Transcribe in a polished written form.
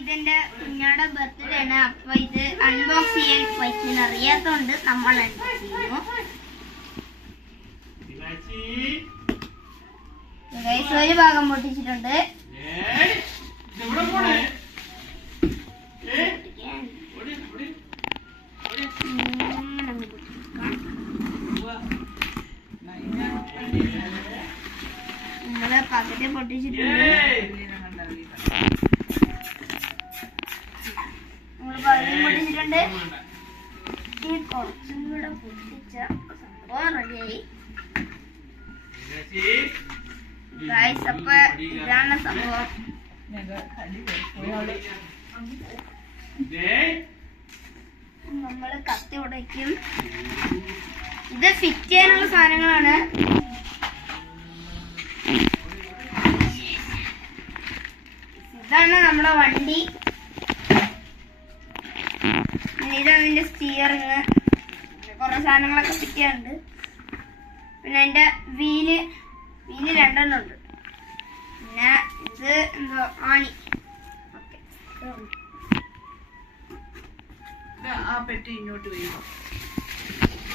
ഇതെന്റെ കുഞ്ഞാടെ ബർത്ത്ഡേ ആണ്. അപ്പൊ ഇത് അൺബോക്സ് ചെയ്യാൻ പറ്റുന്ന അറിയാത്തോണ്ട് നമ്മൾ അൺബോക്സ് ചെയ്യുന്നു. ഒരു ഭാഗം പൊട്ടിച്ചിട്ടുണ്ട്. നമ്മള് പകുതി പൊട്ടിച്ചിട്ടുണ്ട്. പൊട്ടിച്ചിട്ടുണ്ട്. ഈ കുറച്ചും കൂടെ പൊട്ടിച്ച സംഭവം റെഡിയായി. അപ്പൊ ഇതാണ് സംഭവം. നമ്മള് കത്തി ഉടയ്ക്കും. ഇത് ഫിറ്റ് ചെയ്യാനുള്ള സാധനങ്ങളാണ്. ഇതാണ് നമ്മുടെ വണ്ടി. ഇതാണ് ഇതിന്റെ സ്റ്റിയറിങ്. കുറെ സാധനങ്ങളൊക്കെ ഫിറ്റ് ചെയ്യാറുണ്ട്. പിന്നെ അതിന്റെ വീല് രണ്ടെണ്ണം ഉണ്ട്. പിന്നെ ഇത് എന്തോ ആണി. ആ പെട്ടി ഇങ്ങോട്ട് വരും.